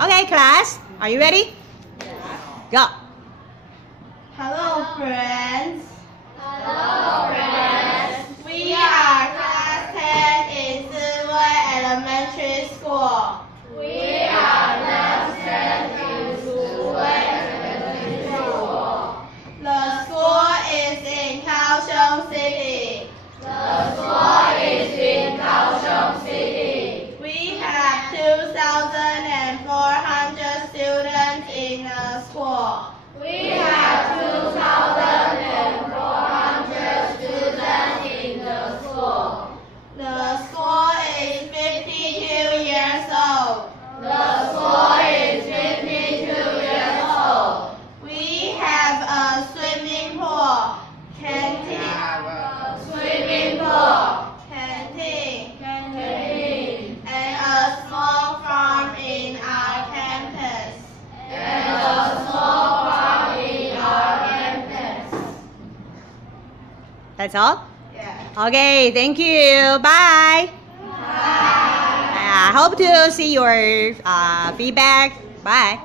Okay, class, are you ready? Go. Hello, friends. Hello, friends. We are class 10 in Ziwei Elementary School. We are class 10 in Ziwei Elementary School. The school is in Kaohsiung City. The school is in Kaohsiung City. We have 2,400 students in the school. We have 2,400 students in the school. The school is 52 years old. The school is 52 years old. We have a swimming pool, canteen, Swimming pool, canteen, canteen, and a small farm in our campus. and a small farm in our campus. That's all? Yeah. Okay, thank you. Bye. Bye. I hope to see your feedback. Bye.